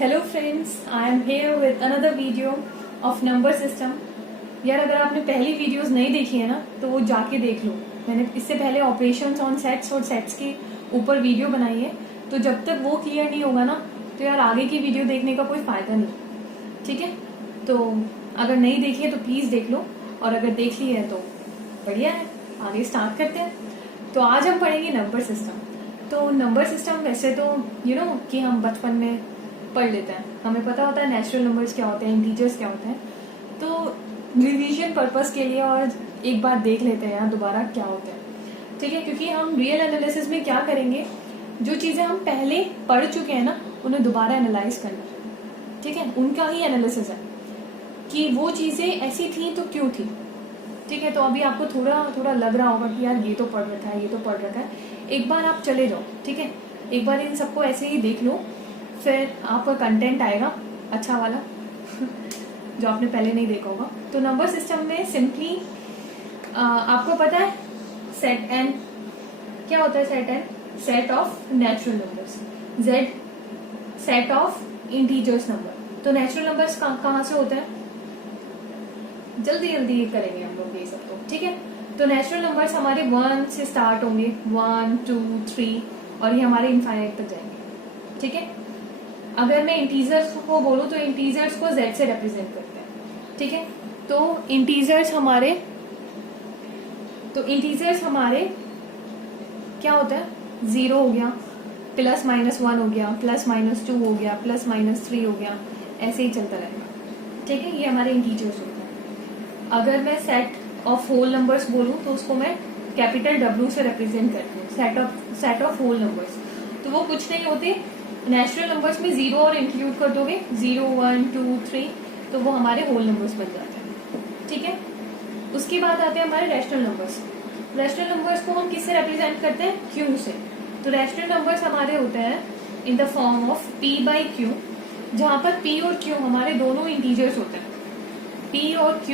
Hello friends, I am here with another video of number system. यार अगर आपने पहली वीडियोस नहीं देखी है ना तो वो जाके देख लो। मैंने इससे पहले ऑपरेशंस ऑन सेट्स और सेट्स के ऊपर वीडियो बनाई है, तो जब तक वो क्लियर नहीं होगा ना तो यार आगे की वीडियो देखने का कोई फायदा नहीं। ठीक है, तो अगर नहीं देखी है तो प्लीज देख लो, और अगर देख ली है तो बढ़िया है, आगे स्टार्ट करते हैं। तो आज हम पढ़ेंगे नंबर सिस्टम। तो नंबर सिस्टम वैसे तो कि हम बचपन में पढ़ लेते हैं, हमें पता होता है नेचुरल नंबर्स क्या होते हैं, इंटीजर्स क्या होते हैं। तो रिवीजन पर्पस के लिए और एक बार देख लेते हैं यहाँ दोबारा क्या होता है। ठीक है, क्योंकि हम रियल एनालिसिस में क्या करेंगे, जो चीजें हम पहले पढ़ चुके हैं ना उन्हें दोबारा एनालाइज करना। ठीक है, उनका ही एनालिसिस है कि वो चीजें ऐसी थी तो क्यों थी। ठीक है, तो अभी आपको थोड़ा थोड़ा लग रहा होगा कि यार ये तो पढ़ रखा है, ये तो पढ़ रखा है। एक बार आप चले जाओ, ठीक है, एक बार इन सबको ऐसे ही देख लो, फिर आपका कंटेंट आएगा अच्छा वाला जो आपने पहले नहीं देखा होगा। तो नंबर सिस्टम में सिंपली आपको पता है सेट एन क्या होता है। Set N set of natural numbers, Z set of integers number. तो नेचुरल नंबर्स कहाँ से होते हैं, जल्दी जल्दी करेंगे हम लोग ये सब। तो ठीक है, तो नेचुरल नंबर्स हमारे 1 से स्टार्ट होंगे, 1 2 3 और ये हमारे इनफाइनाइट तक जाएंगे। ठीक है, अगर मैं इंटीजर्स को बोलूं तो इंटीजर्स को z से रिप्रेजेंट करते हैं। ठीक है, तो इंटीजर्स हमारे क्या होता है, 0 हो गया, +-1 हो गया, +-2 हो गया, +-3 हो गया, ऐसे ही चलता रहेगा। ठीक है, ये हमारे इंटीजर्स होते हैं। अगर मैं सेट ऑफ होल नंबर्स बोलूं तो उसको मैं कैपिटल W से रिप्रेजेंट करती हूँ, सेट ऑफ होल नंबर्स। तो वो कुछ नहीं होते, नेचुरल नंबर्स में 0 और इंक्लूड कर दोगे, 0 1 2 3, तो वो हमारे होल नंबर्स बन जाते हैं। ठीक है, उसके बाद आते हैं हमारे रैशनल नंबर्स। रैशनल नंबर्स को हम किससे रिप्रेजेंट करते हैं, Q से। तो रैशनल नंबर्स हमारे होते हैं in the form of P/Q, जहां पर P और Q हमारे दोनों इंटीजर्स होते हैं। P और Q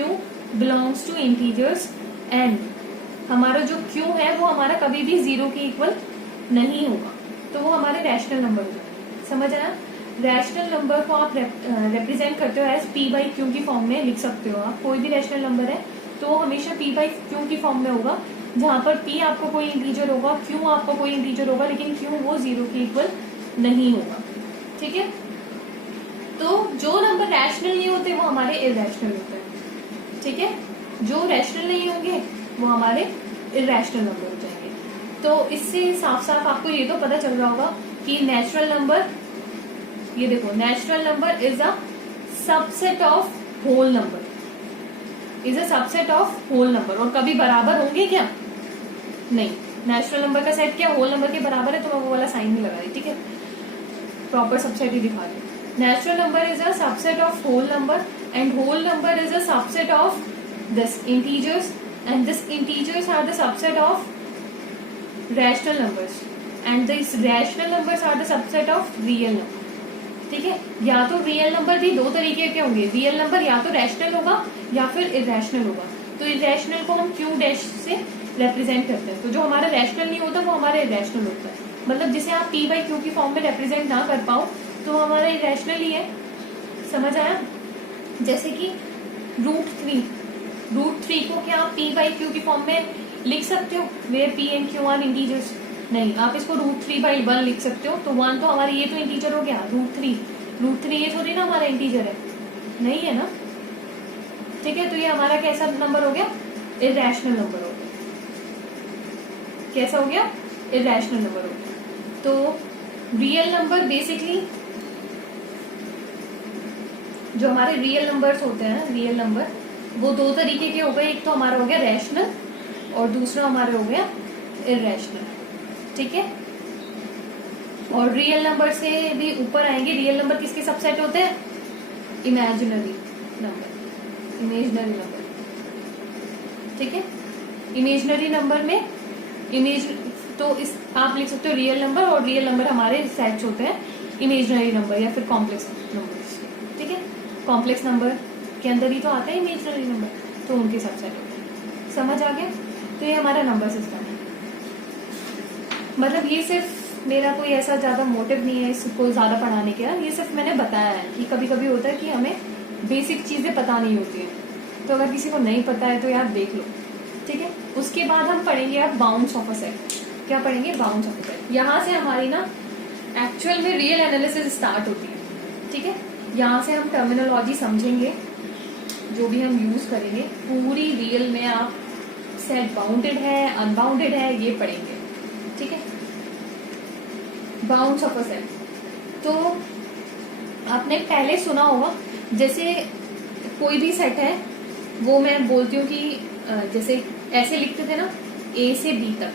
belongs to integers, and हमारा जो Q है वो हमारा कभी भी 0 के इक्वल नहीं होगा, तो वो हमारे रैशनल नंबर होते हैं। समझ आया। रैशनल नंबर को आप रिप्रेजेंट करते हो एज P/Q की फॉर्म में लिख सकते हो। आप कोई भी रैशनल नंबर है तो वो हमेशा P/Q की फॉर्म में होगा, जहां पर P आपको कोई इंटीजर होगा, Q आपको कोई इंटीजर होगा, लेकिन Q वो 0 के इक्वल नहीं होगा। ठीक है, तो जो नंबर रैशनल नहीं होते वो हमारे इरैशनल होते हैं। ठीक है, जो रैशनल नहीं होंगे वो हमारे इरैशनल नंबर हो जाएंगे। तो इससे साफ साफ आपको ये तो पता चल रहा होगा कि नेचुरल नंबर, ये देखो, natural number is a subset of whole number, is a subset of whole number. और कभी बराबर होंगे क्या, नहीं। नेचुरल नंबर का सेट क्या होल नंबर के बराबर है, तो मैं वो वाला साइन नहीं लगा रही। ठीक है, प्रॉपर सबसेट ही दिखा रही। Natural number is a subset of whole number, and whole number is a subset of this integers, and this integers are the subset of rational numbers, and this rational numbers are the subset of real number. ठीक है, या तो real number भी दो तरीके के होंगे, real number या तो रैशनल होगा या फिर इरैशनल होगा। तो इरैशनल को हम Q' से रिप्रेजेंट करते हैं। तो जो हमारा रैशनल नहीं होता वो हमारा इरैशनल होता है, मतलब जिसे आप P/Q की फॉर्म में रिप्रेजेंट ना कर पाओ तो वो हमारा इरैशनल ही है। समझ आया। जैसे कि √3 को क्या आप P/Q की फॉर्म में लिख सकते हो, where P and Q are integers? नहीं, आप इसको √3/1 लिख सकते हो। तो 1 तो हमारे ये तो इंटीजर हो गया, √3 ये थोड़ी ना हमारा इंटीजर है, नहीं है ना। ठीक है, तो ये हमारा कैसा नंबर हो गया, इरैशनल नंबर हो गया। कैसा हो गया, इरैशनल नंबर हो गया। तो रियल नंबर बेसिकली, जो हमारे रियल नंबर्स होते हैं, रियल नंबर वो दो तरीके के हो गए, एक तो हमारा हो गया रैशनल और दूसरा हमारा हो गया इरैशनल। ठीक है, और रियल नंबर से भी ऊपर आएंगे। रियल नंबर किसके सबसेट होते हैं, इमेजिनरी नंबर। ठीक है, इमेजिनरी नंबर में तो इस आप लिख सकते हो रियल नंबर, और रियल नंबर हमारे सेट्स होते हैं इमेजिनरी नंबर या फिर कॉम्प्लेक्स नंबर। ठीक है, कॉम्प्लेक्स नंबर के अंदर ही तो आता है इमेजिनरी नंबर, तो उनके सबसेट होते हैं। समझ आ गया। तो ये हमारा नंबर सिस्टम है। मतलब ये सिर्फ मेरा कोई ऐसा ज्यादा मोटिव नहीं है इसको ज्यादा पढ़ाने का, ये सिर्फ मैंने बताया है कि कभी कभी होता है कि हमें बेसिक चीजें पता नहीं होती है, तो अगर किसी को नहीं पता है तो यार देख लो, ठीक है। उसके बाद हम पढ़ेंगे अब बाउंड्स ऑफ अ सेट। क्या पढ़ेंगे? Bounds of a set. यहाँ से हमारी ना एक्चुअल में रियल एनालिसिस स्टार्ट होती है, ठीक है। यहाँ से हम टर्मिनोलॉजी समझेंगे, जो भी हम यूज करेंगे पूरी रियल में आप सेट बाउंडेड है अनबाउंडेड है ये पढ़ेंगे, ठीक है। बाउंड्स ऑफ अ सेट तो आपने पहले सुना होगा, जैसे कोई भी सेट है वो मैं बोलती हूँ कि जैसे ऐसे लिखते थे ना ए से बी तक,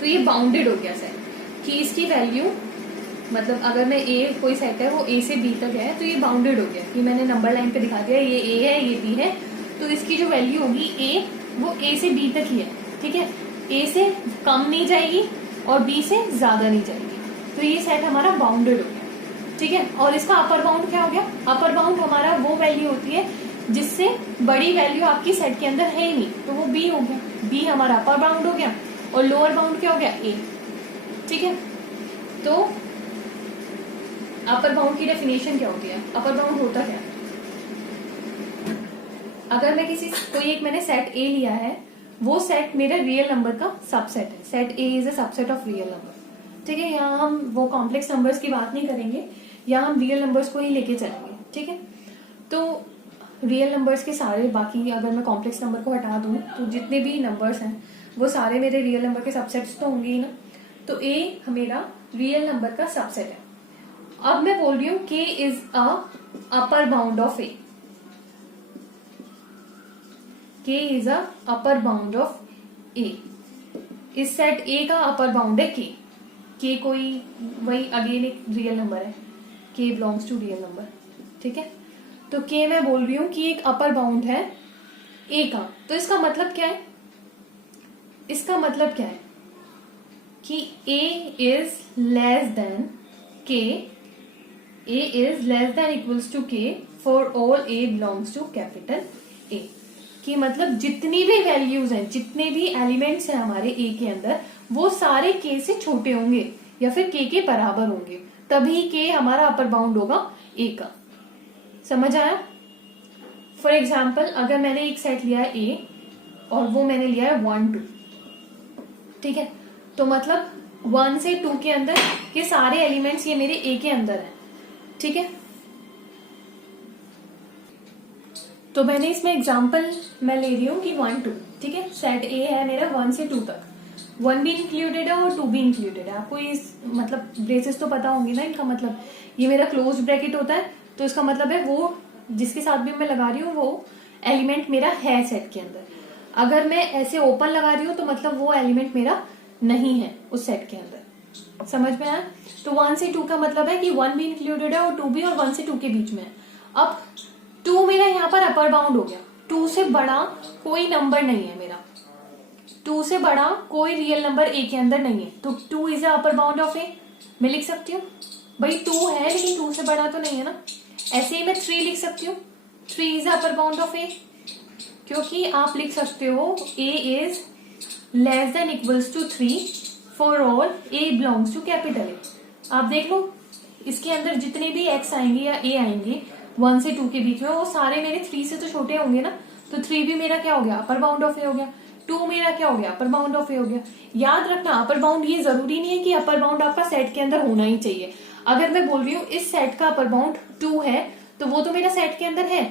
तो ये बाउंडेड हो गया सेट कि इसकी वैल्यू मतलब अगर मैं ए कोई सेट है वो ए से बी तक है तो ये बाउंडेड हो गया कि मैंने नंबर लाइन पे दिखा दिया ये ए है ये बी है, तो इसकी जो वैल्यू होगी ए वो ए से बी तक ही है, ठीक है। ए से कम नहीं जाएगी और बी से ज्यादा नहीं जाएगी, तो ये सेट हमारा बाउंडेड हो गया, ठीक है। और इसका अपर बाउंड क्या हो गया? अपर बाउंड हमारा वो वैल्यू होती है जिससे बड़ी वैल्यू आपकी सेट के अंदर है ही नहीं, तो वो बी हो गया, बी हमारा अपर बाउंड हो गया। और लोअर बाउंड क्या हो गया? ए, ठीक है। तो अपर बाउंड की डेफिनेशन क्या होती है? अपर बाउंड होता क्या? अगर मैं कोई एक मैंने सेट ए लिया है, वो सेट मेरा रियल नंबर का सबसेट है, set A is a subset of real number, ठीक है। यहाँ हम वो कॉम्प्लेक्स नंबर्स की बात नहीं करेंगे, यहाँ हम रियल नंबर्स को ही लेके चलेंगे, ठीक है। तो रियल नंबर्स के सारे बाकी अगर मैं कॉम्प्लेक्स नंबर को हटा दूं तो जितने भी नंबर्स हैं वो सारे मेरे रियल नंबर के सबसेट्स तो होंगे ही ना, तो ए मेरा रियल नंबर का सबसेट है। अब मैं बोल रही हूं K is a upper bound of A, K is a upper bound of A. इस सेट ए का अपर बाउंड है के कोई वही अगेन एक रियल नंबर है, के बिलोंग्स टू रियल नंबर, ठीक है। तो के मैं बोल रही हूं कि एक अपर बाउंड है ए का, तो इसका मतलब क्या है? इसका मतलब क्या है कि ए is less than K, A is less than equals to K for all A belongs to capital A. कि मतलब जितनी भी वैल्यूज हैं, जितने भी एलिमेंट्स हैं हमारे ए के अंदर, वो सारे के से छोटे होंगे या फिर के बराबर होंगे, तभी के हमारा अपर बाउंड होगा ए का। समझ आया? फॉर एग्जाम्पल अगर मैंने एक सेट लिया है ए और वो मैंने लिया है 1 2, ठीक है। तो मतलब 1 से 2 के अंदर के सारे एलिमेंट्स ये मेरे ए के अंदर हैं, ठीक है। तो मैंने इसमें एग्जांपल मैं ले रही हूँ कि 1 2, ठीक है। सेट ए है मेरा 1 से 2 तक, 1 भी इंक्लूडेड है और 2 भी इंक्लूडेड है। आपको इस मतलब ब्रेसेस तो पता होंगे ना इनका मतलब, ये मेरा क्लोज ब्रैकेट होता है, तो इसका मतलब है वो जिसके साथ भी मैं लगा रही हूँ वो एलिमेंट मेरा है सेट के अंदर। अगर मैं ऐसे ओपन लगा रही हूँ तो मतलब वो एलिमेंट मेरा नहीं है उस सेट के अंदर। समझ में आया? तो 1 से 2 का मतलब है कि 1 भी इंक्लूडेड है और 2 भी, और 1 से 2 के बीच में है। अब 2 मेरा यहाँ पर अपर बाउंड हो गया, 2 से बड़ा कोई नंबर नहीं है मेरा, 2 से बड़ा कोई रियल नंबर ए के अंदर नहीं है, तो 2 इज अपर बाउंड ऑफ ए। मैं लिख सकती हूँ भाई 2 है लेकिन 2 से बड़ा तो नहीं है ना। ऐसे ही मैं 3 लिख सकती हूँ, 3 is upper bound of A, क्योंकि आप लिख सकते हो A is less than equals to 3 for all A belongs to capital A. आप देख लो इसके अंदर जितने भी एक्स आएंगे या ए आएंगे 1 से 2 के बीच में, वो सारे मेरे 3 से तो छोटे होंगे ना, तो 3 भी मेरा क्या हो गया? अपर बाउंड ऑफ ए हो गया। 2 मेरा क्या हो गया? अपर बाउंड ऑफ ए हो गया। याद रखना अपर बाउंड ये जरूरी नहीं है कि अपर बाउंड आपका सेट के अंदर होना ही चाहिए। अगर मैं बोल रही हूँ इस सेट का अपर बाउंड 2 है तो वो तो मेरा सेट के अंदर है,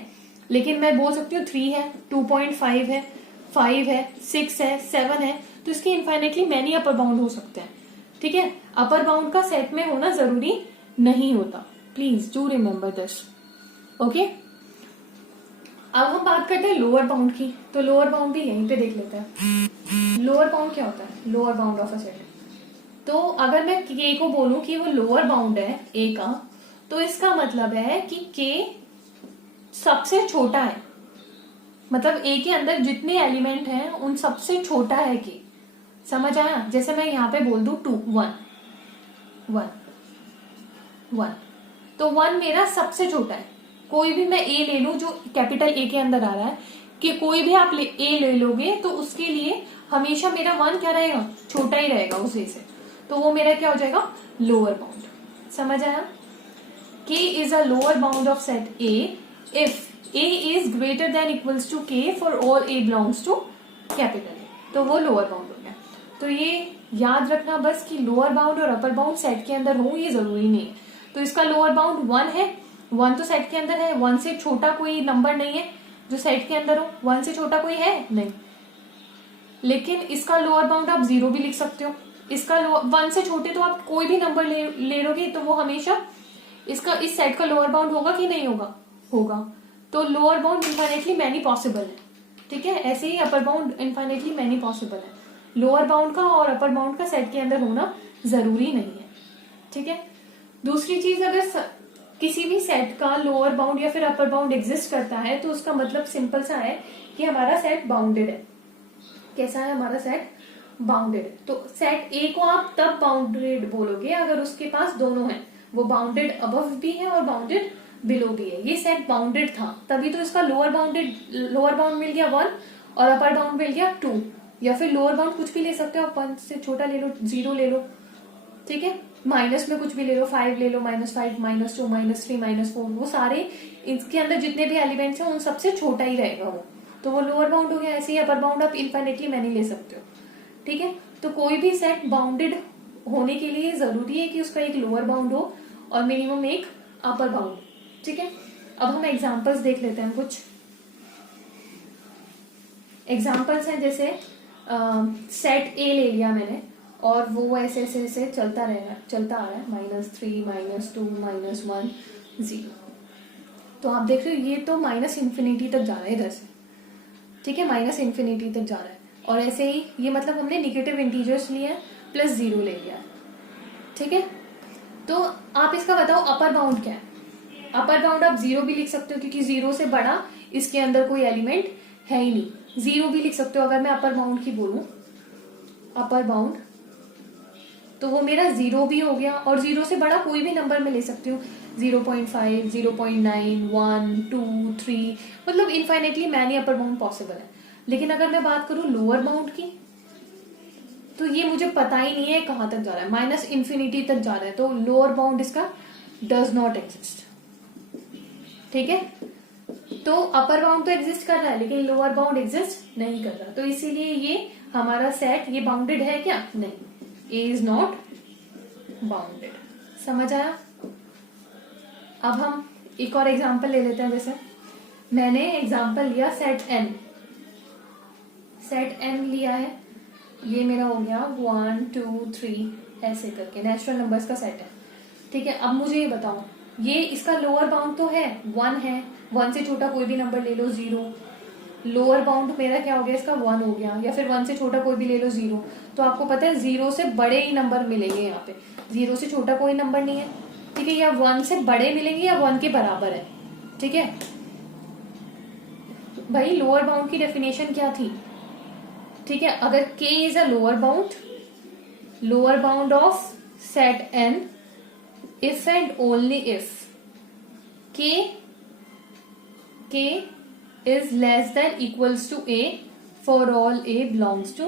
लेकिन मैं बोल सकती हूँ 3 है, 2.5 है, 5 है, 6 है, 7 है, तो इसके इनफाइनेटली मैनी अपर बाउंड हो सकते हैं, ठीक है। अपर बाउंड का सेट में होना जरूरी नहीं होता, please do remember this, okay. अब हम बात करते हैं लोअर बाउंड की, तो लोअर बाउंड भी यहीं पे देख लेते हैं। लोअर बाउंड क्या होता है? Lower bound of a set. तो अगर मैं के को बोलूं कि वो लोअर बाउंड है ए का, तो इसका मतलब है कि के सबसे छोटा है, मतलब ए के अंदर जितने एलिमेंट हैं उन सबसे छोटा है के। समझ आया? जैसे मैं यहाँ पे बोल दूं 2 1 1, तो 1 मेरा सबसे छोटा है। कोई भी मैं ए ले लूं जो कैपिटल ए के अंदर आ रहा है, कि कोई भी आप ए ले लोगे तो उसके लिए हमेशा मेरा 1 क्या रहेगा? छोटा ही रहेगा उस ए से। तो वो मेरा क्या हो जाएगा, लोअर बाउंड। समझ आया? K is a lower bound of set A if A is greater than equals to K for all A belongs to capital A। तो वो लोअर बाउंड हो गया। तो ये याद रखना बस कि लोअर बाउंड और अपर बाउंड सेट के अंदर हो, ये जरूरी नहीं है। तो इसका लोअर बाउंड 1 है, 1 तो सेट के अंदर है, 1 से छोटा कोई नंबर नहीं है जो सेट के अंदर हो, 1 से छोटा कोई है नहीं। लेकिन इसका लोअर बाउंड आप 0 भी लिख सकते हो। इसका 1 से छोटे तो आप कोई भी नंबर ले लोगे तो वो हमेशा इसका इस सेट का लोअर बाउंड होगा कि नहीं होगा, होगा। तो lower bound infinitely many possible है, ठीक है। ऐसे ही upper bound infinitely many possible है। लोअर बाउंड का और अपर बाउंड का सेट के अंदर होना जरूरी नहीं है, ठीक है। दूसरी चीज, अगर किसी भी सेट का लोअर बाउंड या फिर अपर बाउंड एग्जिस्ट करता है तो उसका मतलब सिंपल सा है कि हमारा सेट बाउंडेड है। कैसा है हमारा सेट? बाउंडेड। तो सेट ए को आप तब बाउंडेड बोलोगे अगर उसके पास दोनों है, वो बाउंडेड अबव भी है और बाउंडेड बिलो भी है। ये सेट बाउंडेड था तभी तो इसका लोअर बाउंड मिल गया 1 और अपर बाउंड मिल गया 2। या फिर लोअर बाउंड कुछ भी ले सकते हो, 1 से छोटा ले लो, 0 ले लो, ठीक है। माइनस में कुछ भी ले लो, 5 ले लो, -5, -2, -3, -4, वो सारे इसके अंदर जितने भी एलिमेंट्स हैं उन सबसे छोटा ही रहेगा वो, तो वो लोअर बाउंड हो गया। ऐसे ही अपर बाउंड आप इनफाइनेटली मैनी ले सकते हो, ठीक है। तो कोई भी सेट बाउंडेड होने के लिए जरूरी है कि उसका एक लोअर बाउंड हो और मिनिमम एक अपर बाउंड, ठीक है। अब हम एग्जांपल्स देख लेते हैं। कुछ एग्जांपल्स हैं, जैसे सेट ए ले लिया मैंने और वो ऐसे ऐसे ऐसे चलता आ रहा है, -3, -2, -1, 0। तो आप देख रहे हो ये तो -इन्फिनिटी तक जा रहा है इधर से, ठीक है, -इन्फिनिटी तक जा रहा है। और ऐसे ही ये मतलब हमने निगेटिव इंटीजर्स लिए +0 ले लिया, ठीक है। तो आप इसका बताओ अपर बाउंड क्या है? अपर बाउंड आप 0 भी लिख सकते हो क्योंकि 0 से बड़ा इसके अंदर कोई एलिमेंट है ही नहीं। 0 भी लिख सकते हो। अगर मैं अपर बाउंड की बोलूं, अपर बाउंड, तो वो मेरा 0 भी हो गया और 0 से बड़ा कोई भी नंबर मैं ले सकती हूँ, 0.5, 0.9, 1, 2, 3, मतलब infinitely many upper bound possible है। लेकिन अगर मैं बात करूं लोअर बाउंड की, तो ये मुझे पता ही नहीं है कहां तक जा रहा है, -इन्फिनिटी तक जा रहा है, तो लोअर बाउंड इसका डज नॉट एग्जिस्ट, ठीक है। तो अपर बाउंड तो एग्जिस्ट कर रहा है लेकिन लोअर बाउंड एग्जिस्ट नहीं कर रहा, तो इसीलिए ये हमारा सेट ये बाउंडेड है क्या? नहीं, ए इज नॉट बाउंडेड। समझ आया? अब हम एक और एग्जांपल ले लेते हैं। जैसे मैंने एग्जांपल लिया सेट एन लिया है, ये मेरा हो गया 1, 2, 3 ऐसे करके नेचुरल नंबर्स का सेट है, ठीक है। अब मुझे ये बताओ, ये इसका लोअर बाउंड तो है 1 है, 1 से छोटा कोई भी नंबर ले लो 0, लोअर बाउंड मेरा क्या हो गया इसका 1 हो गया, या फिर 1 से छोटा कोई भी ले लो 0। तो आपको पता है 0 से बड़े ही नंबर मिलेंगे यहाँ पे, 0 से छोटा कोई नंबर नहीं है, ठीक है। या 1 से बड़े मिलेंगे या 1 के बराबर है, ठीक है। भाई लोअर बाउंड की डेफिनेशन क्या थी, ठीक है। अगर k is a lower bound of set n if and only if k is less than equals to a for all a belongs to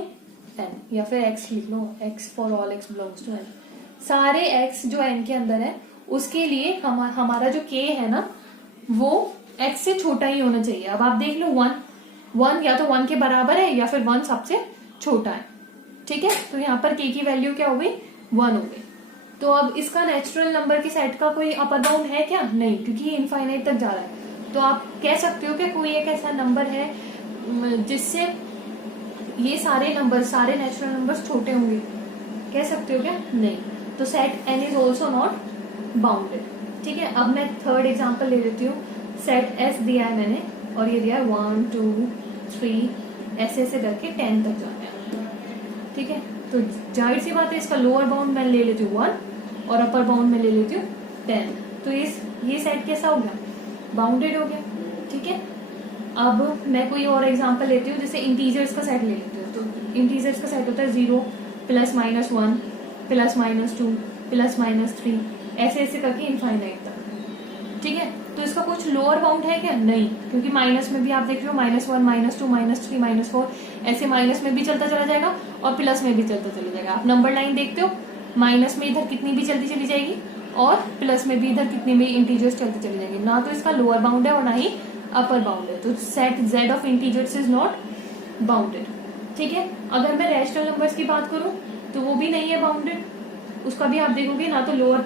n, या फिर x लिख लो, x for all x belongs to n, सारे x जो n के अंदर है उसके लिए हमारा जो k है ना वो x से छोटा ही होना चाहिए। अब आप देख लो 1 या तो 1 के बराबर है या फिर 1 सबसे छोटा है, ठीक है। तो यहाँ पर k की वैल्यू क्या हो गई? 1 हो गई। तो अब इसका नेचुरल नंबर के सेट का कोई अपर बाउंड है क्या? नहीं, क्योंकि ये इनफाइनाइट तक जा रहा है। तो आप कह सकते हो कि कोई एक ऐसा नंबर है जिससे ये सारे नेचुरल नंबर्स छोटे होंगे, कह सकते हो क्या? नहीं। तो set n is also not bounded, ठीक है। अब मैं थर्ड एग्जाम्पल ले लेती हूँ। सेट S दिया है मैंने और ये दिया है 1, 2, 3 ऐसे करके 10 तक जाना है, ठीक है। तो जाहिर सी बात है इसका लोअर बाउंड मैं ले लेती हूँ 1 और अपर बाउंड में ले लेती हूँ 10। तो ये सेट कैसा हो गया? बाउंडेड हो गया, ठीक है। अब मैं कोई और एग्जांपल लेती हूँ, जैसे इंटीजर्स का सेट ले लेती हूँ। तो इंटीजर्स का सेट होता है 0, +-1, +-2, +-3 ऐसे करके इनफाइनाइट तक, ठीक है। तो इसका कुछ लोअर बाउंड है क्या? नहीं, क्योंकि माइनस में भी आप देख रहे हो -1, -2, -3, -4 ऐसे माइनस में भी चलता चला जाएगा और प्लस में भी चलता चला जाएगा। आप नंबर लाइन देखते हो माइनस में इधर कितनी भी चलती चली जाएगी और प्लस में भी इधर कितनी भी इंटीजर्स चलती चली जाएंगी। ना तो इसका लोअर बाउंड है और ना ही अपर बाउंड है, तो set z of integers is not bounded. ठीक है, अगर मैं रैशनल नंबर्स की बात करूं तो वो भी नहीं है बाउंडेड, उसका भी आप देखोगे ना तो लोअर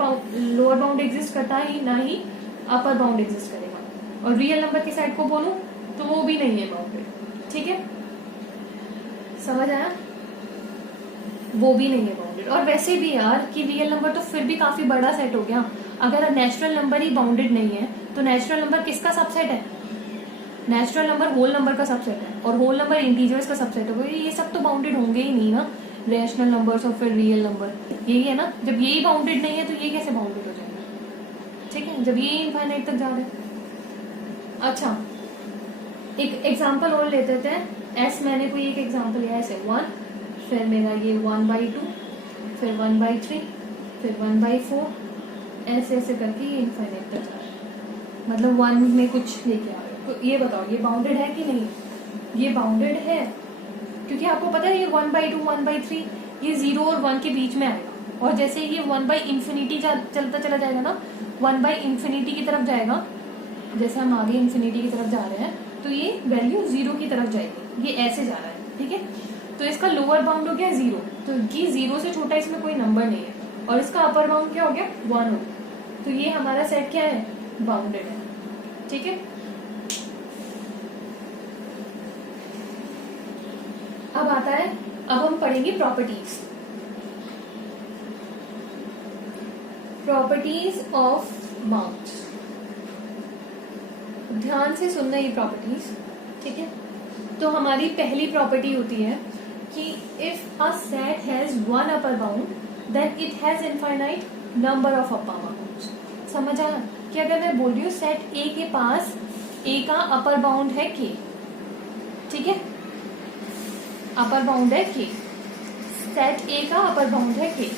बाउंड एग्जिस्ट करता है ना ही अपर बाउंड एग्जिस्ट करेगा। और रियल नंबर के सेट को बोलूं तो वो भी नहीं है बाउंडेड। ठीक है, समझ आया, वो भी नहीं है बाउंडेड। और वैसे भी यार कि रियल नंबर तो फिर भी काफी बड़ा सेट हो गया, अगर नेचुरल नंबर ही बाउंडेड नहीं है तो नेचुरल नंबर किसका सबसेट है? नेचुरल नंबर होल नंबर का सबसेट है और होल नंबर इंटीजर्स का सबसेट है, ये सब तो बाउंडेड होंगे ही नहीं ना, रैशनल नंबर्स और फिर रियल नंबर, यही है ना। जब यही बाउंडेड नहीं है तो ये कैसे बाउंडेड हो जाएगा? ठीक है, जब ये इनफाइनाइट तक जा रहे हैं। अच्छा, एक एग्जांपल और लेते थे, एस मैंने कोई एक एग्जांपल लिया ऐसे 1, फिर मेरा ये 1/2, फिर 1/3, फिर 1/4, ऐसे ऐसे करके ये इनफाइनाइट तक जा रहा है, मतलब 1 में कुछ लेके आ रहे हो। तो ये बताओ ये बाउंडेड है कि नहीं? ये बाउंडेड है, क्योंकि आपको पता है ये 1/2 1/3 ये 0 और 1 के बीच में आएगा, और जैसे ये 1/∞ चलता चला जाएगा ना, 1/∞ की तरफ जाएगा, जैसे हम आगे इंफिनिटी की तरफ जा रहे हैं तो ये वैल्यू 0 की तरफ जाएगी, ये ऐसे जा रहा है। ठीक है, तो इसका लोअर बाउंड हो गया 0, तो ये 0 से छोटा इसमें कोई नंबर नहीं है, और इसका अपर बाउंड क्या हो गया 1 हो गया, तो ये हमारा सेट क्या है? बाउंडेड है। ठीक है, अब आता है, अब हम पढ़ेंगे प्रॉपर्टीज, प्रॉपर्टीज ऑफ बाउंड्स। ध्यान से सुनना ये प्रॉपर्टीज। ठीक है, तो हमारी पहली प्रॉपर्टी होती है कि if a set has one upper bound then it has infinite number of upper bounds. समझ आया कि अगर मैं बोल रही हूँ सेट ए के पास ए का अपर बाउंड है के, ठीक है, अपर बाउंड है के, सेट ए का अपर बाउंड है के,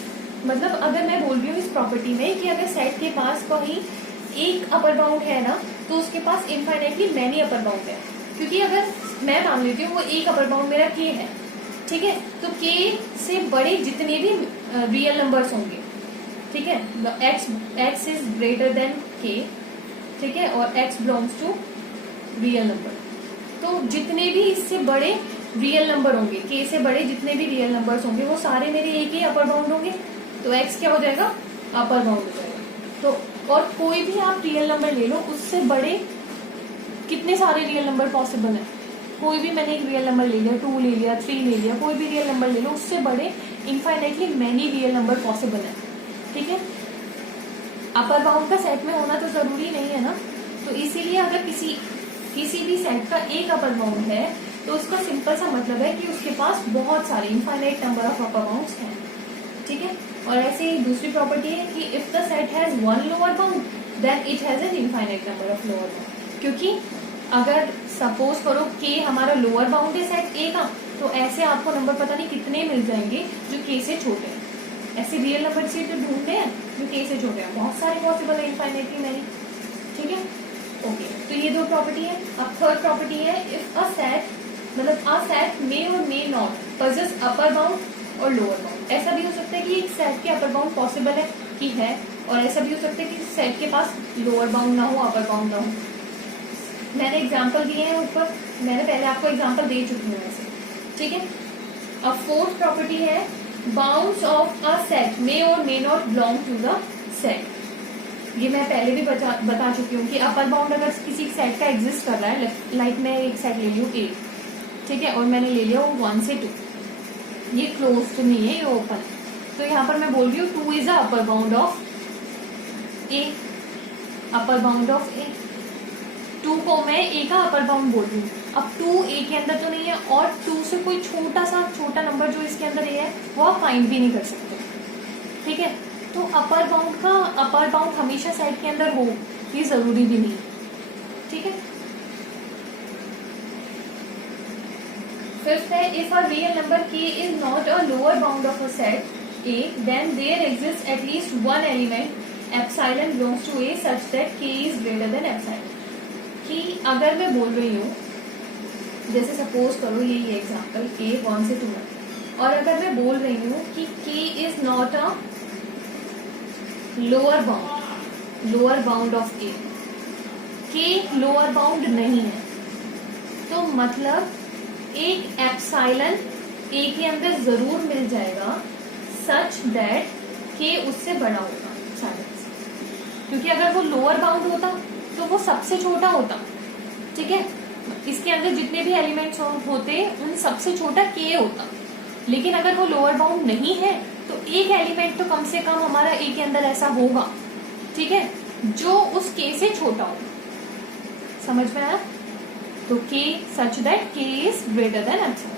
मतलब अगर मैं बोल रही हूँ इस प्रॉपर्टी में कि अगर सेट के पास कहीं एक अपर बाउंड है ना तो उसके पास इनफाइनाइटली मैनी अपर बाउंड है, क्योंकि अगर मैं मान लेती हूँ वो एक अपर बाउंड मेरा के है, ठीक है, तो के से बड़े जितने भी रियल नंबर्स होंगे, ठीक है, एक्स इज ग्रेटर देन के, ठीक है, और x belongs to real number, तो जितने भी इससे बड़े रियल नंबर होंगे, के से बड़े जितने भी रियल नंबर्स होंगे वो सारे मेरे एक ही अपर बाउंड होंगे, तो एक्स क्या हो जाएगा? अपर बाउंड हो जाएगा। तो और कोई भी आप रियल नंबर ले लो, उससे बड़े कितने सारे रियल नंबर पॉसिबल है? कोई भी, मैंने एक रियल नंबर ले लिया, 2 ले लिया, 3 ले लिया, कोई भी रियल नंबर ले लो, उससे बड़े infinitely many real number possible है। ठीक है, अपर बाउंड का सेट में होना तो जरूरी नहीं है ना, तो इसीलिए अगर किसी भी सेट का एक अपर बाउंड है तो उसका सिंपल सा मतलब है कि उसके पास बहुत सारे infinite number of upper bounds हैं। ठीक है, और ऐसे ही दूसरी प्रॉपर्टी है कि if the set has one lower bound then it has an infinite number of lower bound, क्योंकि अगर सपोज करो कि हमारा लोअर बाउंड है सेट ए का, तो ऐसे आपको नंबर पता नहीं कितने मिल जाएंगे जो के से छोटे हैं। ऐसे रियल नंबर से तो ढूंढते हैं जो के से छोटे हैं, बहुत सारे पॉसिबल है इनफाइनाइटली मैनी। ठीक है, ओके, तो ये दो प्रॉपर्टी है। अब थर्ड प्रॉपर्टी है इफ अ सेट, मतलब अ सेट मे और may not possess upper bound और लोअर बाउंड। ऐसा भी हो सकता है कि एक सेट के अपर बाउंड पॉसिबल है कि है, और ऐसा भी हो सकता है कि सेट के पास लोअर बाउंड ना हो, अपर बाउंड ना हो। मैंने एग्जांपल दिए हैं ऊपर, मैंने पहले आपको एग्जांपल दे चुकी हूँ वैसे। ठीक है, अब फोर्थ प्रॉपर्टी है bounds of a set may और may not belong to the set. ये मैं पहले भी बता चुकी हूँ कि अपर बाउंड अगर किसी सेट का एग्जिस्ट कर रहा है, लाइक मैं एक सेट ले लूँ ए, ठीक है, और मैंने ले लिया वो 1 से 2, ये क्लोज तो नहीं है, ये ओपन है, तो यहाँ पर मैं बोल रही हूँ 2 is a upper bound of A, upper bound of A, 2 को मैं ए का अपर बाउंड बोल रही हूँ। अब 2 ए के अंदर तो नहीं है, और 2 से कोई छोटा नंबर जो इसके अंदर ए है वो आप फाइंड भी नहीं कर सकते। ठीक है, तो अपर बाउंड हमेशा सेट के अंदर हो, ये जरूरी भी नहीं। ठीक है, फिफ्थ है if a real number K is not a lower bound of a set A then there exist at least one element epsilon belongs to A such that K is greater than epsilon. कि अगर मैं बोल रही हूँ, जैसे suppose करो ये example ए 1 से 2 है, और अगर मैं बोल रही हूँ कि K is not a lower bound of A, K lower bound नहीं है, तो मतलब एक एप्सिलॉन ए के अंदर जरूर मिल जाएगा सच दैट के उससे बड़ा होगा साइलेंस, क्योंकि अगर वो लोअर बाउंड होता तो वो सबसे छोटा होता, ठीक है, इसके अंदर जितने भी एलिमेंट्स होते उन सबसे छोटा के होता, लेकिन अगर वो लोअर बाउंड नहीं है तो एक एलिमेंट तो कम से कम हमारा ए के अंदर ऐसा होगा, ठीक है, जो उस के से छोटा हो। समझ में आया? तो K such that K is greater than epsilon.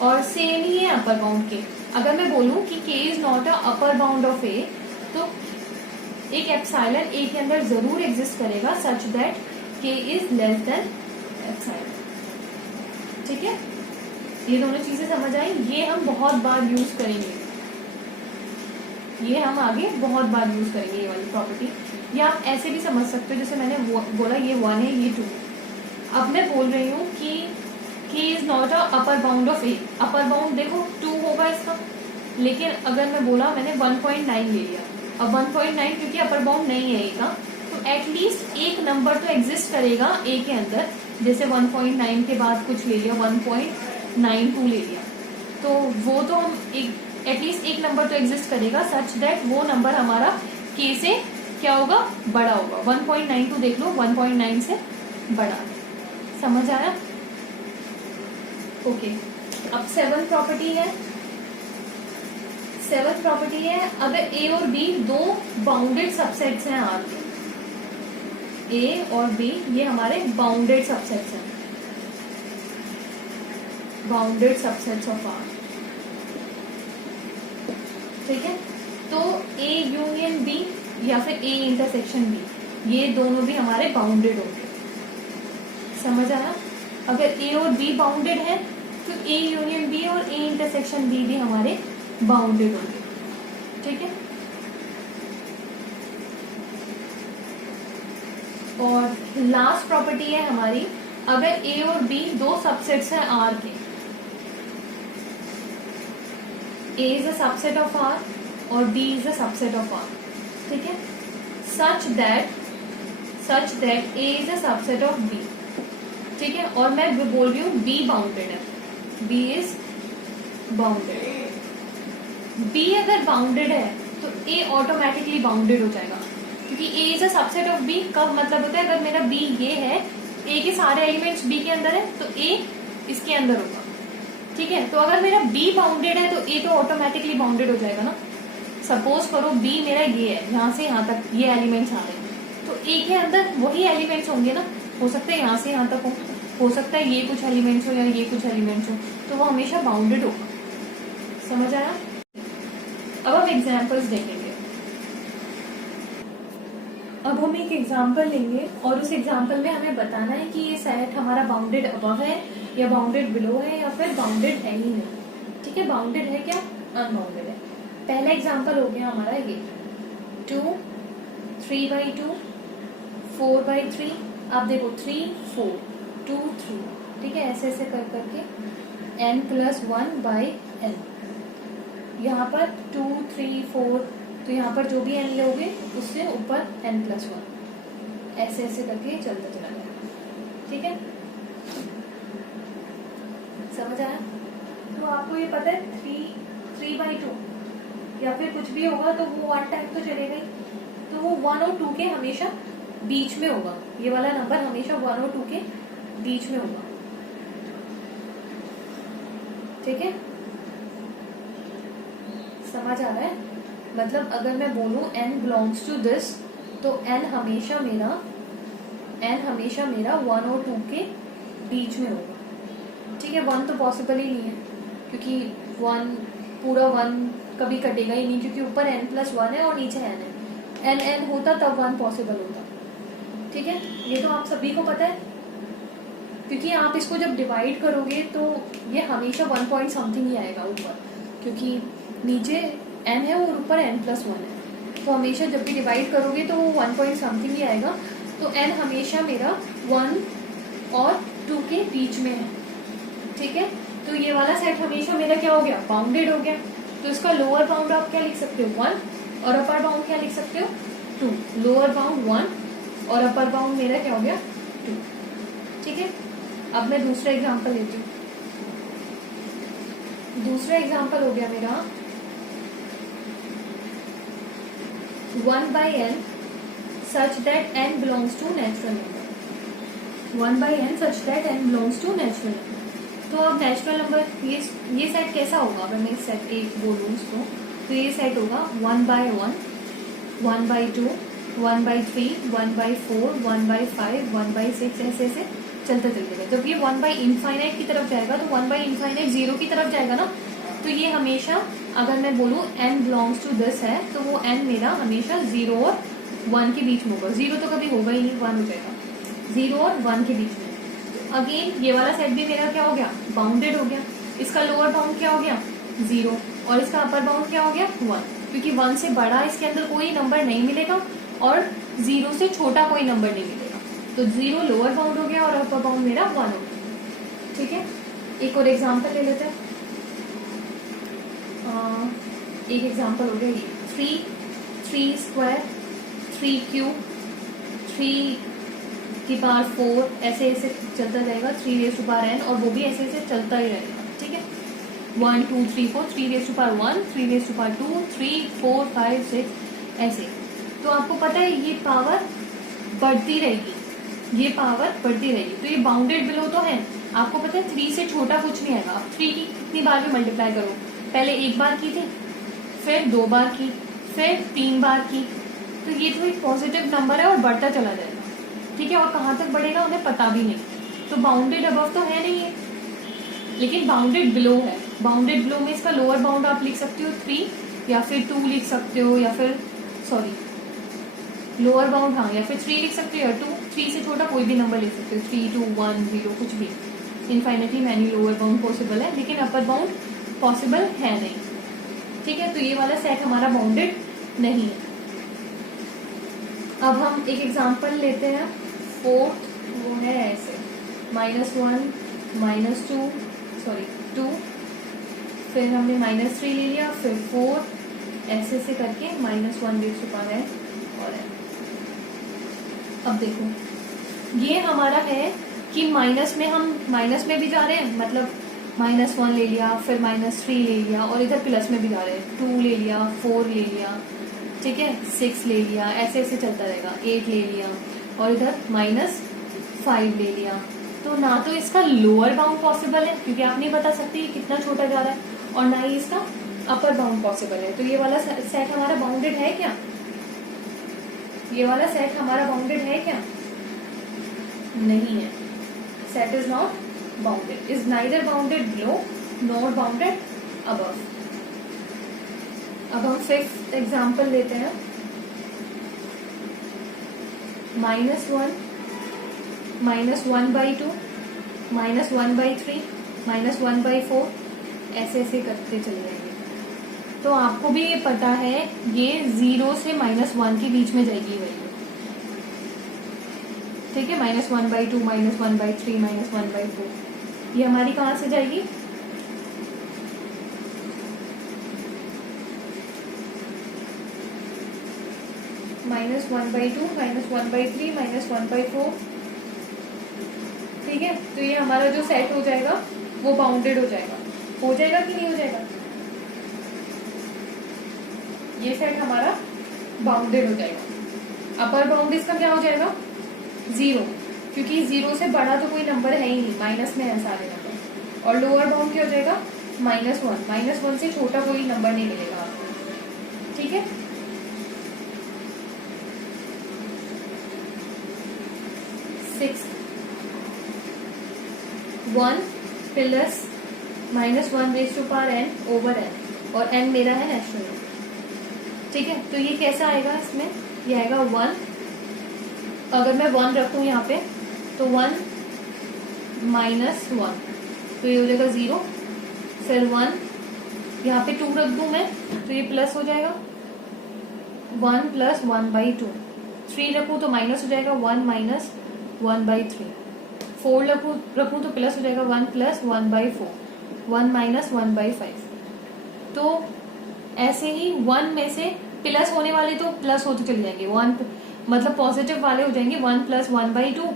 और सेम ही है अपर बाउंड के, अगर मैं बोलूं कि K is not a upper bound of A, तो एक एप्सिलॉन ए के अंदर जरूर एग्जिस्ट करेगा such that K is less than epsilon, ठीक है। ये दोनों चीजें समझ आई, ये हम बहुत बार यूज करेंगे, ये हम आगे बहुत बार यूज करेंगे ये वाली प्रॉपर्टी। या आप ऐसे भी समझ सकते हो, जैसे मैंने बोला ये 1 है ये 2, अब मैं बोल रही हूँ कि K is not a upper bound of A, upper bound देखो 2 होगा इसका, लेकिन अगर मैं बोला मैंने 1.9 ले लिया, अब 1.9 क्योंकि अपर बाउंड नहीं है ए का, तो एटलीस्ट एक नंबर तो एग्जिस्ट करेगा ए के अंदर, जैसे 1.9 के बाद कुछ ले लिया 1.92 ले लिया, तो वो तो हम एटलीस्ट एक नंबर तो एग्जिस्ट करेगा सच दैट वो नंबर हमारा के से क्या होगा, बड़ा होगा। 1.92 देख लो 1.9 से बड़ा, समझ आया? ओके, अब 7th प्रॉपर्टी है, 7th प्रॉपर्टी है अगर ए और बी दो बाउंडेड सबसेट्स हैं आर के, ए और बी ये हमारे बाउंडेड सबसेट्स हैं, बाउंडेड सबसेट्स ऑफ आर, ठीक है, तो ए यूनियन बी या फिर ए इंटरसेक्शन बी, ये दोनों भी हमारे बाउंडेड होंगे। समझ आया? अगर ए और बी बाउंडेड है तो ए यूनियन बी और ए इंटरसेक्शन बी भी हमारे बाउंडेड होंगे, ठीक है। और लास्ट प्रॉपर्टी है हमारी, अगर ए और बी दो सबसेट्स हैं आर के, A is a subset of R और B is a subset of R, ठीक है, such that A is a subset of B, ठीक है, और मैं बोल रही हूँ B बाउंडेड है, B is बाउंडेड, B अगर बाउंडेड है तो A ऑटोमेटिकली बाउंडेड हो जाएगा, क्योंकि A is a subset of B का मतलब होता है अगर मेरा B ये है, A के सारे एलिमेंट्स B के अंदर है तो A इसके अंदर होगा, ठीक है, तो अगर मेरा B बाउंडेड है तो A तो ऑटोमेटिकली बाउंडेड हो जाएगा ना। सपोज करो B मेरा ये है, यहाँ से यहाँ तक ये एलिमेंट्स आ रहे हैं, तो A के अंदर वही एलिमेंट्स होंगे ना, हो सकता है यहाँ से यहाँ तक हो सकता है ये कुछ एलिमेंट्स हो या ये कुछ एलिमेंट्स हो, तो वो हमेशा बाउंडेड होगा। समझ आया? अब हम एग्जाम्पल्स देखेंगे, अब हम एक एग्जाम्पल लेंगे और उस एग्जाम्पल में हमें बताना है कि ये सेट हमारा बाउंडेड अबव है या बाउंडेड बिलो है या फिर बाउंडेड है ही नहीं, ठीक है, बाउंडेड है क्या अनबाउंडेड है। पहला एग्जाम्पल हो गया हमारा ये 2 3/2 4/3, आप देखो 3 4 2 3, ठीक है, ऐसे ऐसे कर करके n+1/n, यहाँ पर 2 3 4, तो यहाँ पर जो भी n लोगे उससे ऊपर n+1, ऐसे ऐसे करके चलता चला जाएगा, ठीक है, समझ आया? तो आपको ये पता है 3/2 या फिर कुछ भी होगा तो वो 1 टाइम तो चलेगा ही, तो वो 1 और 2 के हमेशा बीच में होगा, ये वाला नंबर हमेशा 1 और 2 के बीच में होगा, ठीक है, समझ आ रहा है? मतलब अगर मैं बोलूं n बिलोंग्स टू दिस, तो n हमेशा मेरा 1 और 2 के बीच में होगा, ठीक है। 1 तो पॉसिबल ही नहीं है, क्योंकि 1 पूरा 1 कभी कटेगा ही नहीं, क्योंकि ऊपर n+1 है और नीचे n है, n होता तब 1 पॉसिबल होता, ठीक है, ये तो आप सभी को पता है, क्योंकि आप इसको जब डिवाइड करोगे तो ये हमेशा 1 पॉइंट समथिंग ही आएगा ऊपर, क्योंकि नीचे n है और ऊपर n+1 है, तो हमेशा जब भी डिवाइड करोगे तो वो 1 पॉइंट समथिंग ही आएगा, तो n हमेशा मेरा 1 और 2 के बीच में है, ठीक है। तो ये वाला सेट हमेशा मेरा क्या हो गया, बाउंडेड हो गया, तो इसका लोअर बाउंड आप क्या लिख सकते हो 1 और अपर बाउंड क्या लिख सकते हो 2, लोअर बाउंड 1 और अपर बाउंड मेरा क्या हो गया 2। ठीक है, अब मैं दूसरा एग्जांपल लेती हूँ। दूसरा एग्जांपल हो गया मेरा 1/n such that n belongs to natural number। 1/n such that n belongs to natural number। तो अब नेचुरल नंबर ये सेट कैसा होगा, अगर मैं सेट एक बोलूँ इसको तो ये सेट होगा 1/1, 1/2, 1/3, 1/4, 1/5, 1/6 ऐसे ऐसे चलते चलते गए। जब ये 1/∞ की तरफ जाएगा तो 1/∞ 0 की तरफ जाएगा ना, तो ये हमेशा अगर मैं बोलूँ n बिलोंग्स टू दिस है तो वो n मेरा हमेशा 0 और 1 के बीच में होगा। 0 तो कभी होगा ही नहीं, 1 हो जाएगा। 0 और 1 के बीच में। अगेन ये वाला सेट भी मेरा क्या हो गया बाउंडेड हो गया। इसका लोअर बाउंड क्या हो गया 0 और इसका अपर बाउंड क्या हो गया 1, क्योंकि 1 से बड़ा इसके अंदर कोई नंबर नहीं मिलेगा और 0 से छोटा कोई नंबर नहीं मिलेगा। तो 0 लोअर बाउंड हो गया और अपर बाउंड मेरा 1 हो गया। ठीक है, एक और एग्जांपल ले लेते हैं। एक एग्जांपल हो गया ये 3 स्क्वायर, 3 क्यूब, 3 की पावर 4 ऐसे ऐसे चलता जाएगा, 3 रेज़ टू पावर n, और वो भी ऐसे ऐसे चलता ही रहेगा। ठीक है, 1 2 3 4, 3 raise to power 1, 3 raise to power 2, 3 4 5 6 ऐसे। तो आपको पता है ये पावर बढ़ती रहेगी, ये पावर बढ़ती रहेगी। तो ये बाउंडेड बिलो तो है, आपको पता है 3 से छोटा कुछ नहीं आएगा। आप 3 की कितनी बार भी मल्टीप्लाई करो, पहले एक बार की थी, फिर 2 बार की, फिर 3 बार की, तो ये तो एक पॉजिटिव नंबर है और बढ़ता चला जाएगा। ठीक है, और कहाँ तक बढ़ेगा उन्हें पता भी नहीं। तो बाउंडेड अबव तो है नहीं है, लेकिन बाउंडेड बिलो है। बाउंडेड बिलो में इसका लोअर बाउंड आप लिख सकते हो 3 या फिर 2 लिख सकते हो, या फिर लोअर बाउंड हाँ, या फिर 3 लिख सकते हो या 2। 3 से छोटा कोई भी नंबर लिख सकते हो, 3 2 1 0 कुछ भी। इनफाइनिटली मैनी लोअर बाउंड पॉसिबल है, लेकिन अपर बाउंड पॉसिबल है नहीं। ठीक है, तो ये वाला सेट हमारा बाउंडेड नहीं है। अब हम एक एग्जांपल लेते हैं, फोर्थ वो है ऐसे -1 -2 फिर हमने -3 ले लिया, फिर 4 ऐसे से करके -1 रेज़ टू पावर n और n। अब देखो ये हमारा है कि माइनस में हम माइनस में भी जा रहे हैं, मतलब -1 ले लिया, फिर -3 ले लिया, और इधर प्लस में भी जा रहे हैं, 2 ले लिया, 4 ले लिया, ठीक है, 6 ले लिया, ऐसे ऐसे चलता रहेगा, 8 ले लिया, और इधर -5 ले लिया। तो ना तो इसका लोअर बाउंड पॉसिबल है, क्योंकि आप नहीं बता सकते ये कितना छोटा जा रहा है, और ना ही इसका अपर बाउंड पॉसिबल है। तो ये वाला सेट हमारा बाउंडेड है क्या? ये वाला सेट हमारा बाउंडेड है क्या? नहीं है। Set is not bounded, is neither bounded below not bounded above. अब हम फिफ्थ एग्जाम्पल लेते हैं, -1 -1/2 -1/3 -1/4 ऐसे ऐसे करते चले जाएंगे। तो आपको भी ये पता है ये 0 से -1 के बीच में जाएगी वैल्यू। ठीक है, -1/2 -1/3 -1/4 ये हमारी कहाँ से जाएगी? -1/2 -1/3 -1/4। ठीक है, तो ये हमारा जो सेट हो जाएगा वो बाउंडेड हो जाएगा। हो जाएगा कि नहीं हो जाएगा? ये सेट हमारा बाउंडेड हो जाएगा। अपर बाउंड इसका क्या हो जाएगा? 0, क्योंकि 0 से बड़ा तो कोई नंबर है ही नहीं, माइनस में है सारे नंबर। और लोअर बाउंड क्या हो जाएगा? -1। -1 से छोटा कोई नंबर नहीं मिलेगा आपको। ठीक है, सिक्स 1 प्लस -1 raise to power n over n, और n मेरा है नेचुरल नंबर। ठीक है, तो ये कैसा आएगा? इसमें ये आएगा 1। अगर मैं 1 रखूं यहाँ पे तो 1 -1, तो ये हो जाएगा 0। फिर 1 यहाँ पे 2 रख दूं मैं तो ये प्लस हो जाएगा, 1 + 1/2। 3 रखूं तो माइनस हो जाएगा, 1 - 1/3। 4 रखूं तो प्लस हो जाएगा, 1 + 1/4, 1 - 1/5। तो ऐसे ही 1 में से प्लस होने वाले तो प्लस होते चले जाएंगे, 1 मतलब पॉजिटिव वाले हो जाएंगे 1 + 1/2,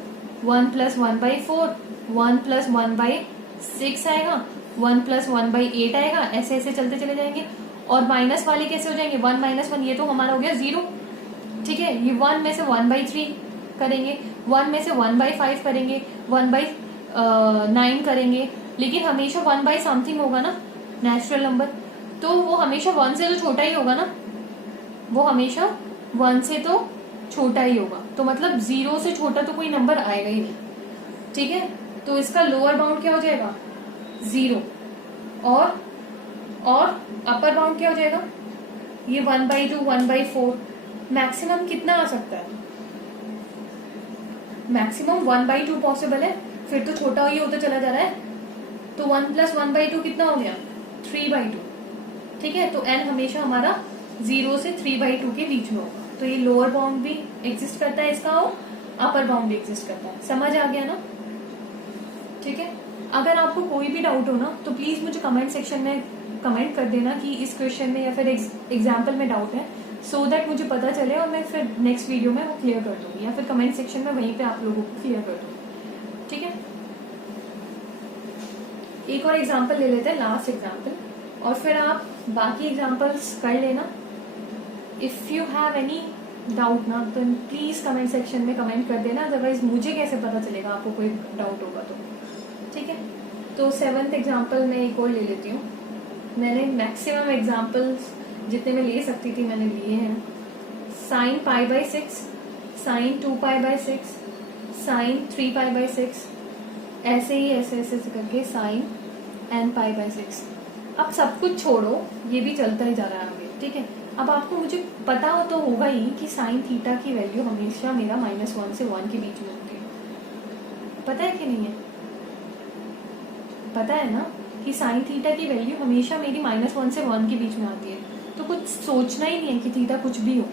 1 + 1/4, 1 + 1/6 आएगा, 1 + 1/8 आएगा, ऐसे ऐसे चलते चले जाएंगे। और माइनस वाले कैसे हो जाएंगे, 1 - 1 ये तो हमारा हो गया 0, ठीक है। ये 1 में से 1/3 करेंगे, 1 में से 1/5 करेंगे, 1/9 करेंगे, लेकिन हमेशा 1/समथिंग होगा ना नेचुरल नंबर, तो वो हमेशा 1 से तो छोटा ही होगा ना, वो हमेशा 1 से तो छोटा ही होगा, तो मतलब 0 से छोटा तो कोई नंबर आएगा ही नहीं, ठीक है। तो इसका लोअर बाउंड क्या हो जाएगा 0, और अपर बाउंड क्या हो जाएगा ये 1/2, 1/4। मैक्सिमम कितना आ सकता है, मैक्सिमम 1/2 पॉसिबल है, फिर तो छोटा ही होता चला जा रहा है, तो 1 + 1/2 कितना हो गया 3/2, ठीक है। तो n हमेशा हमारा 0 से 3/2 के बीच में होगा, तो ये लोअर बाउंड भी एग्जिस्ट करता है इसका और अपर बाउंड भी एग्जिस्ट करता है, समझ आ गया ना, ठीक है। अगर आपको कोई भी डाउट हो ना तो प्लीज मुझे कमेंट सेक्शन में कमेंट कर देना कि इस क्वेश्चन में या फिर एग्जाम्पल में डाउट है, सो दैट मुझे पता चले और मैं फिर नेक्स्ट वीडियो में वो क्लियर कर दूंगी, या फिर कमेंट सेक्शन में वहीं पे आप लोगों को क्लियर कर दूंगी, ठीक है। एक और एग्जाम्पल ले लेते हैं, लास्ट एग्जाम्पल, और फिर आप बाकी एग्जाम्पल्स कर लेना। If you have any doubt ना तो प्लीज कमेंट सेक्शन में कमेंट कर देना, अदरवाइज मुझे कैसे पता चलेगा आपको कोई डाउट होगा तो, ठीक है। तो 7th एग्जाम्पल में एक और ले लेती हूँ, मैंने मैक्सिमम एग्जाम्पल्स जितने मैं ले सकती थी मैंने लिए हैं। sin π/6, sin 2π/6, sin 3π/6, ऐसे ही ऐसे ऐसे करके sin nπ/6। अब सब कुछ छोड़ो, ये भी चलता ही जा रहा है आगे, ठीक है। अब आपको मुझे पता हो तो होगा ही कि sin थीटा की वैल्यू हमेशा मेरा -1 से 1 के बीच में होती है, पता है कि नहीं है, पता है ना कि sin थीटा की वैल्यू हमेशा मेरी -1 से 1 के बीच में आती है, तो कुछ सोचना ही नहीं है कि थीटा कुछ भी हो,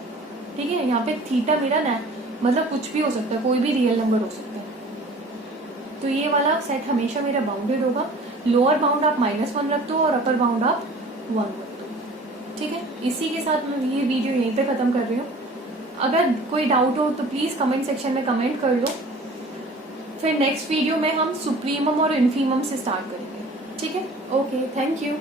ठीक है। यहाँ पे थीटा मेरा ना मतलब कुछ भी हो सकता है, कोई भी रियल नंबर हो सकता है, तो ये वाला सेट हमेशा मेरा बाउंडेड होगा। लोअर बाउंड आप -1 रख दो और अपर बाउंड आप 1 रख दो, ठीक है। इसी के साथ मैं ये वीडियो यहीं पे खत्म कर रही हूँ। अगर कोई डाउट हो तो प्लीज कमेंट सेक्शन में कमेंट कर लो, फिर नेक्स्ट वीडियो में हम सुप्रीमम और इन्फीमम से स्टार्ट करेंगे, ठीक है। Okay, thank you.